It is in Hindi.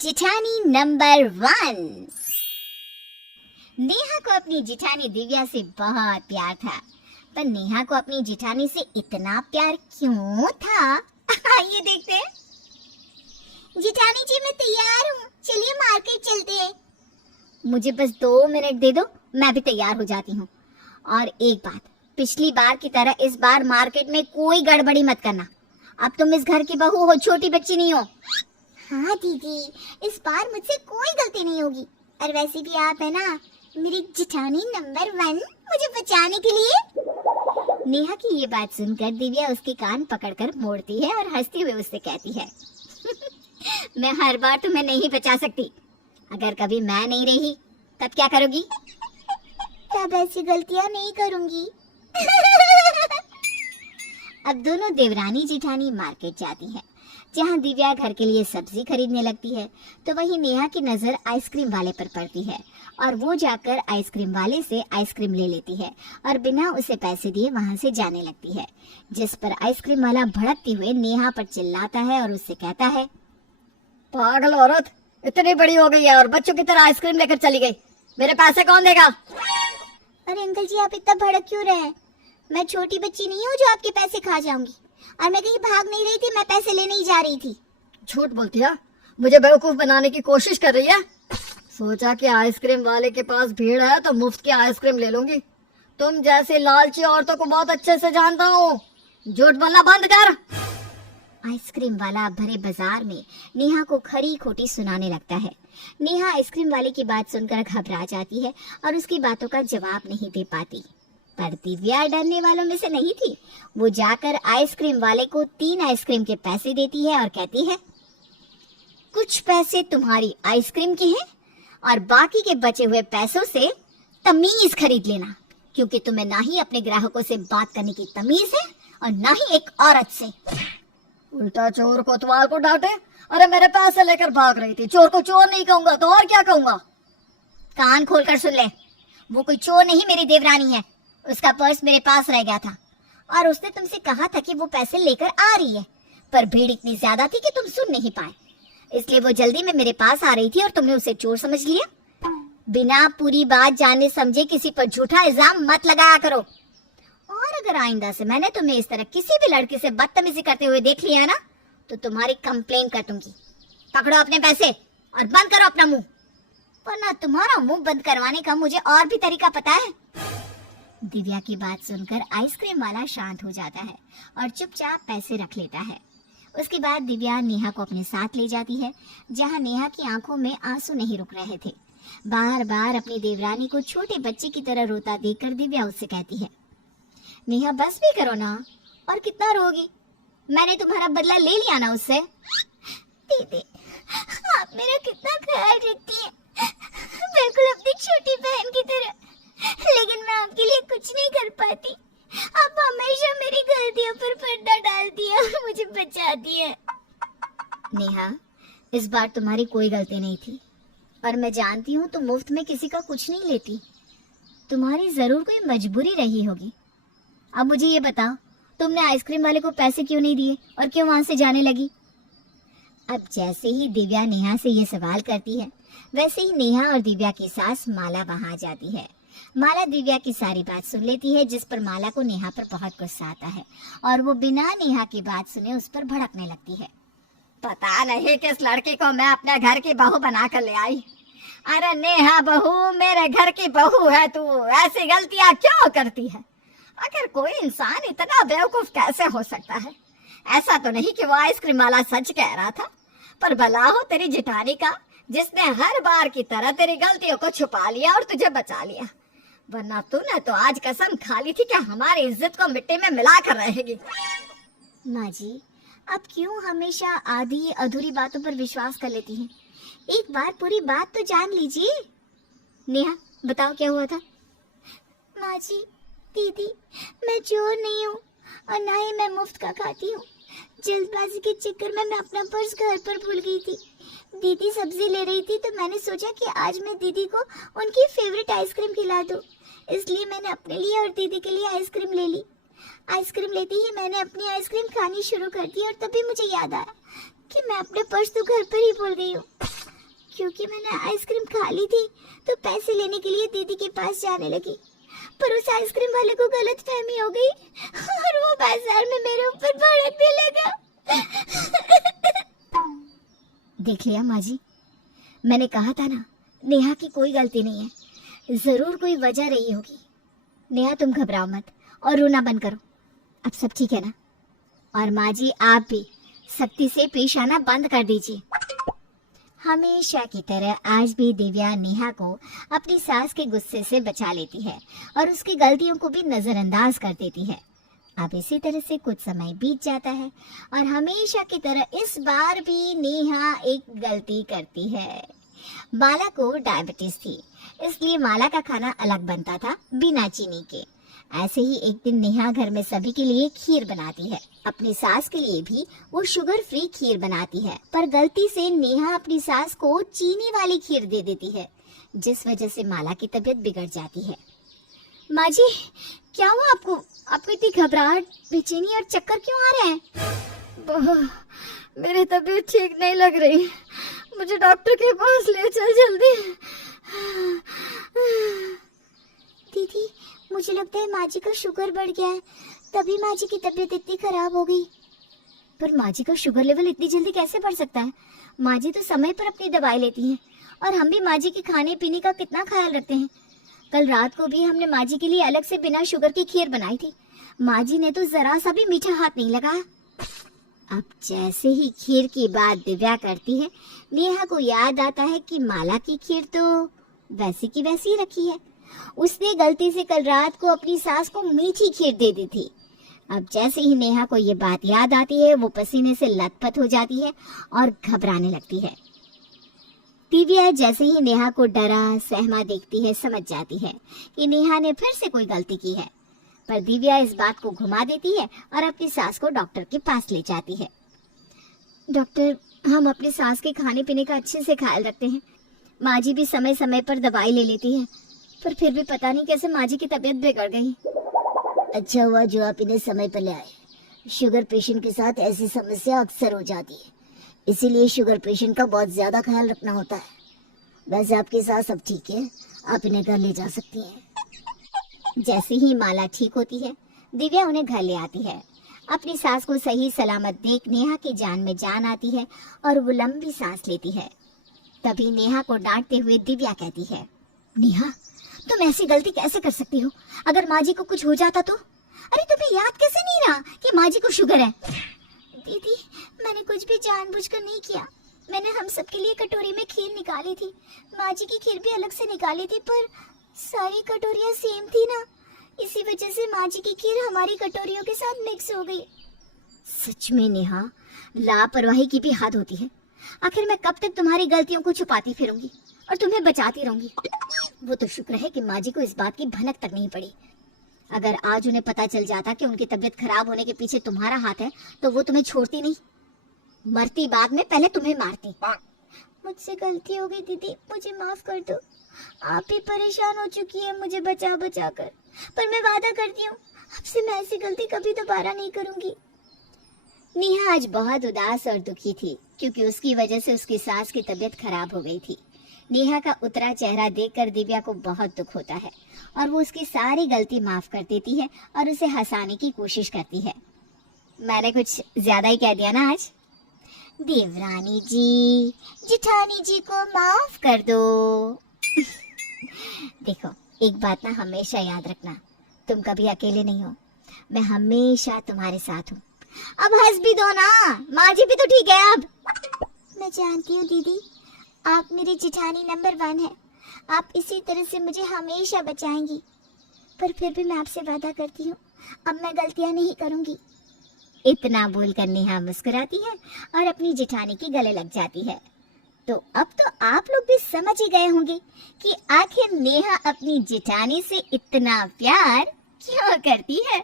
जिठानी नंबर 1। नेहा को अपनी जिठानी दिव्या से बहुत प्यार था, पर नेहा को अपनी जिठानी से इतना प्यार क्यों था? आइए देखते हैं। जिठानी जी मैं तैयार हूँ, चलिए मार्केट चलते हैं। मुझे बस 2 मिनट दे दो, मैं भी तैयार हो जाती हूँ। और एक बात, पिछली बार की तरह इस बार मार्केट में कोई गड़बड़ी मत करना। अब तुम इस घर की बहू हो, छोटी बच्ची नहीं हो। हाँ दीदी, इस बार मुझसे कोई गलती नहीं होगी। और वैसे भी आप है ना मेरी जिठानी नंबर 1, मुझे बचाने के लिए। नेहा की ये बात सुनकर दिव्या उसके कान पकड़कर मोड़ती है और हंसते हुए उससे कहती है मैं हर बार तुम्हें नहीं बचा सकती। अगर कभी मैं नहीं रही तब क्या करोगी? तब ऐसी गलतियां नहीं करूंगी। अब दोनों देवरानी जिठानी मार्केट जाती है, जहां दिव्या घर के लिए सब्जी खरीदने लगती है, तो वहीं नेहा की नजर आइसक्रीम वाले पर पड़ती है और वो जाकर आइसक्रीम वाले से आइसक्रीम ले लेती है और बिना उसे पैसे दिए वहां से जाने लगती है। जिस पर आइसक्रीम वाला भड़कते हुए नेहा पर चिल्लाता है और उससे कहता है, पागल औरत, इतनी बड़ी हो गई है और बच्चों की तरह आइसक्रीम लेकर चली गई, मेरे पैसे कौन देगा? अरे अंकल जी, आप इतना भड़क क्यों रहे हैं? मैं छोटी बच्ची नहीं हूँ जो आपके पैसे खा जाऊंगी, और मैं कहीं भाग नहीं रही थी, मैं पैसे लेने ही जा रही थी। झूठ बोलती है, मुझे बेवकूफ बनाने की कोशिश कर रही है। सोचा कि आइसक्रीम वाले के पास भीड़ है तो मुफ्त की आइसक्रीम ले लूंगी। तुम जैसे लालची औरतों को बहुत अच्छे से जानता हूँ, झूठ बोलना बंद कर। आइसक्रीम वाला भरे बाजार में नेहा को खरी खोटी सुनाने लगता है। नेहा आइसक्रीम वाले की बात सुनकर घबरा जाती है और उसकी बातों का जवाब नहीं दे पाती। पर दिव्या डरने वालों में से नहीं थी। वो जाकर आइसक्रीम वाले को 3 आइसक्रीम के पैसे देती है और कहती है, कुछ पैसे तुम्हारी आइसक्रीम के हैं और बाकी के बचे हुए पैसों से तमीज खरीद लेना, क्योंकि तुम्हें ना ही अपने ग्राहकों से बात करने की तमीज है और ना ही एक औरत से। उल्टा चोर कोतवाल को डांटे। अरे मेरे पैसे लेकर भाग रही थी, चोर को चोर नहीं कहूंगा तो और क्या कहूंगा? कान खोलकर सुन ले, वो कोई चोर नहीं, मेरी देवरानी है। उसका पर्स मेरे पास रह गया था और उसने तुमसे कहा था कि वो पैसे लेकर आ रही है, पर भीड़ इतनी ज्यादा थी कि तुम सुन नहीं पाए, इसलिए वो जल्दी में मेरे पास आ रही थी और तुमने उसे चोर समझ लिया। बिना पूरी बात जाने समझे किसी पर झूठा इल्जाम मत लगाया करो। और अगर आइंदा से मैंने तुम्हें इस तरह किसी भी लड़के से बदतमीजी करते हुए देख लिया ना, तो तुम्हारी कंप्लेन कर दूंगी। पकड़ो अपने पैसे और बंद करो अपना मुंह, वरना तुम्हारा मुंह बंद करवाने का मुझे और भी तरीका पता है। दिव्या की बात सुनकर आइसक्रीम वाला शांत हो जाता है और चुपचाप पैसे रख लेता है। उसके बाद दिव्या नेहा को अपने साथ ले जाती है, जहां नेहा की आंखों में आंसू नहीं रुक रहे थे। बार बार अपनी देवरानी को छोटे बच्चे की तरह रोता देखकर दिव्या उससे कहती है, नेहा बस भी करो ना, और कितना रोगी? मैंने तुम्हारा बदला ले लिया ना उससे। दीदी, आप मेरा कितना ख्याल रखती हैं, बिल्कुल अपनी छोटी बहन की तरह, लेकिन मैं आपके लिए कुछ नहीं कर पाती। आप हमेशा मेरी गलतियों पर पर्दा डालती है और मुझे बचाती है। नेहा, इस बार तुम्हारी कोई गलती नहीं थी और मैं जानती हूँ तुम मुफ्त में किसी का कुछ नहीं लेती। तुम्हारी जरूर कोई मजबूरी रही होगी। अब मुझे ये बताओ, तुमने आइसक्रीम वाले को पैसे क्यों नहीं दिए और क्यों वहां से जाने लगी? अब जैसे ही दिव्या नेहा से ये सवाल करती है, वैसे ही नेहा और दिव्या की सास माला वहां जाती है। माला दिव्या की सारी बात सुन लेती है, जिस पर माला को नेहा पर बहुत गुस्सा आता है और वो बिना नेहा की बात सुने उस पर भड़कने लगती है। पता नहीं किस लड़की को मैं अपने घर की बहू बना कर ले आई। अरे नेहा बहू, मेरे घर की बहू है तू, ऐसी गलतियां क्यों करती है? अगर कोई इंसान इतना बेवकूफ कैसे हो सकता है? ऐसा तो नहीं कि वो आइसक्रीम वाला सच कह रहा था, पर भला हो तेरी जिठानी का, जिसने हर बार की तरह तेरी गलतियों को छुपा लिया और तुझे बचा लिया। वरना तूने तो आज कसम खा ली थी कि हमारी इज्जत को मिट्टी में मिला कर रहेगी। माँ जी, आप क्यों हमेशा आधी अधूरी बातों पर विश्वास कर लेती हैं? एक बार पूरी बात तो जान लीजिए। नेहा, बताओ क्या हुआ था? माँ जी, दीदी, मैं चोर नहीं हूँ और ना ही मैं मुफ्त का खाती हूँ। जल्दबाजी के चक्कर में मैं अपना पर्स घर पर भूल गई थी। दीदी सब्जी ले रही थी तो मैंने सोचा कि आज मैं दीदी को उनकी फेवरेट आइसक्रीम खिला दूँ, इसलिए मैंने अपने लिए और दीदी के लिए आइसक्रीम ले ली। आइसक्रीम लेते ही मैंने अपनी आइसक्रीम खानी शुरू कर दी और तभी मुझे याद आया कि मैं अपने पर्स तो घर पर ही भूल गई हूँ। क्योंकि मैंने आइसक्रीम खा ली थी तो पैसे लेने के लिए दीदी के पास जाने लगी, पर उस आइसक्रीम वाले को गलतफहमी हो गई और वो बाजार में मेरे ऊपर भड़कने लगा। देख लिया माँ जी, मैंने कहा था ना, नेहा की कोई गलती नहीं है, जरूर कोई वजह रही होगी। नेहा तुम घबराओ मत और रोना बंद करो, अब सब ठीक है ना? और माँ जी आप भी सख्ती से पेश आना बंद कर दीजिए। हमेशा की तरह आज भी दिव्या नेहा को अपनी सास के गुस्से से बचा लेती है और उसकी गलतियों को भी नजरअंदाज कर देती है। अब इसी तरह से कुछ समय बीत जाता है और हमेशा की तरह इस बार भी नेहा एक गलती करती है। माला को डायबिटीज थी, इसलिए माला का खाना अलग बनता था बिना चीनी के। ऐसे ही एक दिन नेहा घर में सभी के लिए खीर बनाती है, अपनी सास के लिए भी वो शुगर फ्री खीर बनाती है, पर गलती से नेहा अपनी सास को चीनी वाली खीर दे देती है, जिस वजह से माला की तबीयत बिगड़ जाती है। माँ जी क्या हुआ आपको? आपको इतनी घबराहट, बेचैनी और चक्कर क्यों आ रहे हैं? बहू, मेरी तबीयत ठीक नहीं लग रही, मुझे डॉक्टर के पास ले चल जल्दी। दीदी मुझे लगता है माँ जी का शुगर बढ़ गया है, तभी माँ जी की तबीयत इतनी खराब हो गई। पर माँ जी का शुगर लेवल इतनी जल्दी कैसे बढ़ सकता है? माँ जी तो समय पर अपनी दवाई लेती हैं और हम भी माँ जी के खाने पीने का कितना ख्याल रखते हैं। कल रात को भी हमने माँ जी के लिए अलग से बिना शुगर की खीर बनाई थी, माँ जी ने तो जरा सा भी मीठा हाथ नहीं लगाया। अब जैसे ही खीर की बात दिव्या करती है, नेहा को याद आता है कि माला की खीर तो वैसी की वैसी ही रखी है। उसने गलती से कल रात को अपनी सास को मीठी खीर दे दी थी। अब जैसे ही नेहा को ये बात याद आती है, वो पसीने से लथपथ हो जाती है और घबराने लगती है। दिव्या जैसे ही नेहा को डरा सहमा देखती है, समझ जाती है कि नेहा ने फिर से कोई गलती की है, पर दिव्या इस बात को घुमा देती है और अपनी सास को डॉक्टर के पास ले जाती है। डॉक्टर, हम अपनी सास के खाने पीने का अच्छे से ख्याल रखते हैं, माँ जी भी समय समय पर दवाई ले लेती है, पर फिर भी पता नहीं कैसे माँ जी की तबीयत बिगड़ गई। अच्छा हुआ जो आप इन्हें समय पर ले आए। शुगर पेशेंट के साथ ऐसी समस्या अक्सर हो जाती है, इसीलिए शुगर पेशेंट का बहुत ज्यादा ख्याल रखना होता है। वैसे आपके साथ सब ठीक है, आप इन्हें घर ले जा सकती हैं। जैसे ही माला ठीक होती है, दिव्या उन्हें घर ले आती है। अपनी सास को सही सलामत देख नेहा की जान में जान आती है और वो लंबी सांस लेती है। तभी नेहा को डांटते हुए दिव्या कहती है, नेहा तुम ऐसी गलती कैसे कर सकती हो? अगर माँ जी को कुछ हो जाता तो? अरे तुम्हें याद कैसे नहीं रहा कि माँ जी को शुगर है? दीदी मैंने कुछ भी जानबूझकर नहीं किया, मैंने हम सब के लिए कटोरी में खीर निकाली थी, माँ जी की खीर भी अलग से निकाली थी, पर सारी कटोरियाँ सेम थी ना, इसी वजह से माँ जी की खीर हमारी कटोरियों के साथ मिक्स हो गई। सच में नेहा, लापरवाही की भी हद होती है। आखिर मैं कब तक तुम्हारी गलतियों को छुपाती फिरूंगी और तुम्हें बचाती रहूंगी? वो तो शुक्र है कि माँ जी को इस बात की भनक तक नहीं पड़ी। अगर आज उन्हें पता चल जाता कि उनकी तबीयत खराब होने के पीछे तुम्हारा हाथ है, तो वो तुम्हें छोड़ती नहीं, मरती बाद में पहले तुम्हें मारती। मुझसे गलती हो गई दीदी, मुझे माफ कर दो। आप भी परेशान हो चुकी है मुझे बचा बचा कर, पर मैं वादा करती हूँ अब से मैं ऐसी गलती कभी दोबारा नहीं करूंगी। नेहा आज बहुत उदास और दुखी थी, क्योंकि उसकी वजह से उसकी सास की तबीयत खराब हो गई थी। नेहा का उतरा चेहरा देखकर दिव्या को बहुत दुख होता है और वो उसकी सारी गलती माफ कर देती है और उसे हंसाने की कोशिश करती है। मैंने कुछ ज्यादा ही कह दिया ना आज? देवरानी जी, जिठानी जी को माफ कर दो। देखो एक बात ना हमेशा याद रखना, तुम कभी अकेले नहीं हो, मैं हमेशा तुम्हारे साथ हूँ। अब हंस भी दो ना, माँ जी भी तो ठीक है अब। मैं जानती हूँ दीदी, आप मेरी जिठानी नंबर 1 है, आप इसी तरह से मुझे हमेशा बचाएंगी, पर फिर भी मैं आपसे वादा करती हूँ अब मैं गलतियाँ नहीं करूँगी। इतना बोलकर नेहा मुस्कुराती है और अपनी जिठानी के गले लग जाती है। तो अब तो आप लोग भी समझ ही गए होंगे कि आखिर नेहा अपनी जिठानी से इतना प्यार क्यों करती है।